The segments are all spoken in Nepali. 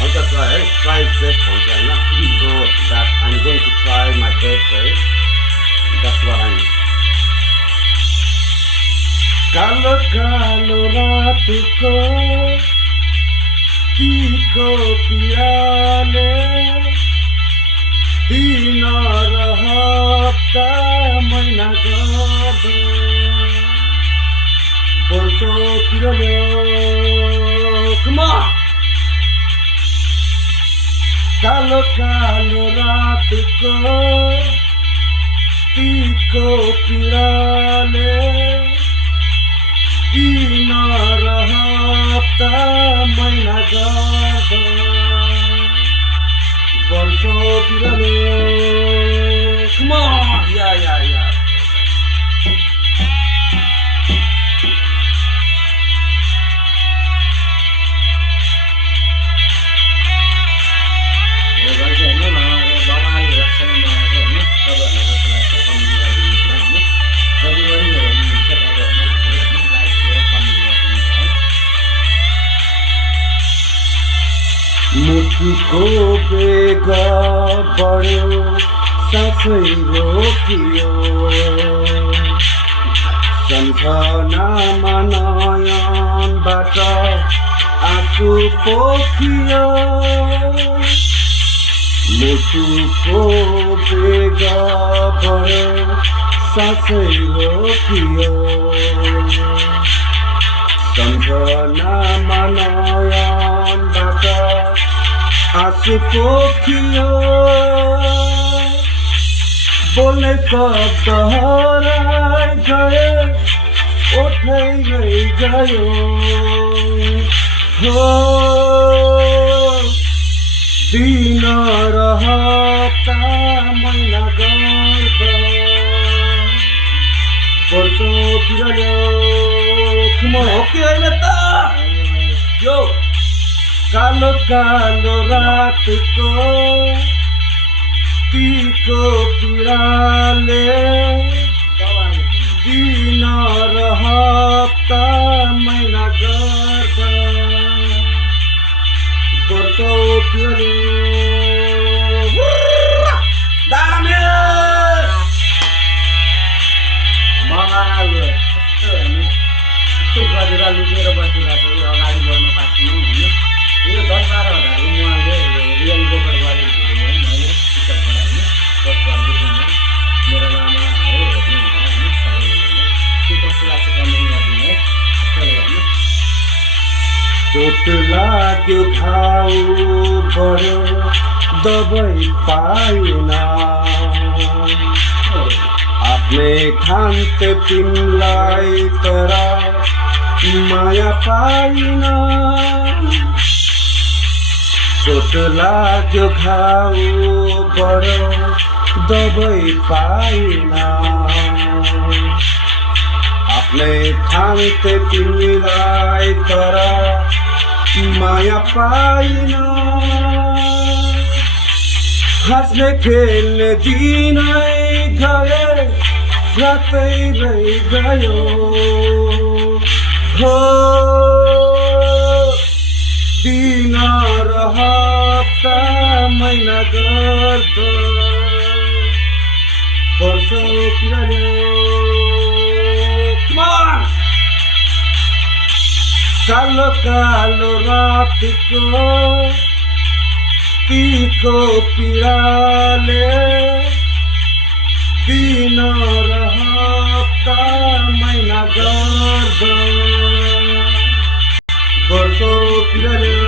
हल्का try है, try is best भन्छ हैन. So that I'm going to try my best है. That's what I mean. कालो कालो रातको तीको पियाले दिन र हप्ता महिना गर्दा वर्षौ पिरल्यो come on कालो कालो रातको तीको पियाले दिन र हप्ता महिना गर्दा वर्षौ पिरल्यो come on yeah मुटुको बेग बढ्यो सासै रोकियो सम्झनामा नयनबाट आँसु पोखियो मुटुको बेग बढ्यो सासै रोकियो सम्झनामा नयनबाट आँसु पोखियो बोल्ने शब्द हराइ गए ओठै गयो हो दिन र हप्ता महिना गर्दा वर्षौ पिरल्यो ओके अहिले त यो कालो कालो रातको तीको पिराले दिन र हप्ता महिना गर्दा वर्षौ पिरल्यो दामी मलाई यस्तो गरेर लुकेर बसिरहेको अगाडि बढ्न पाएको होइन यो 10-12 हजारको उहाँले रियल रेकर्ड गरेको भिडियो हो मैले टिकटबाट होइन पोस्ट गरिदिनु मेरो लामा है हेर्नु होला होइन सबैजनाले के कस्तो लाग्छ कमेन्ट गरिदिनु है त्यस्तै होइन चोट लाग्यो घाउ बढ्यो दबाई पाइन आफ्नै खान्थे तिमीलाई तर माया पाइन चोट लाग्यो घाउ बढ्यो दबाई पाइन आफ्नै खान्थे तिमीलाई तर माया पाइन हाँस्ने खेल्ने दिनै गए रातै गयो हो दिन र हप्ता महिना गर्दा वर्षौ पिरल्यो कालो कालो रातको तीको पिराले दिन र हप्ता महिना गर्दा वर्षौ पिरल्यो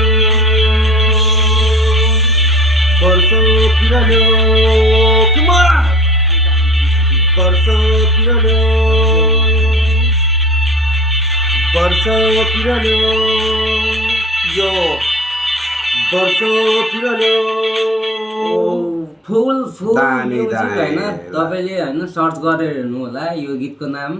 वर्षौ पिरल्यो वर्षौ पिरल्यो वर्षौ पिरल्यो यो वर्षौ पिरल्यो फुल दामी, म्युजिक दामी। होइन तपाईँले होइन सर्च गरेर हेर्नु होला यो गीतको नाम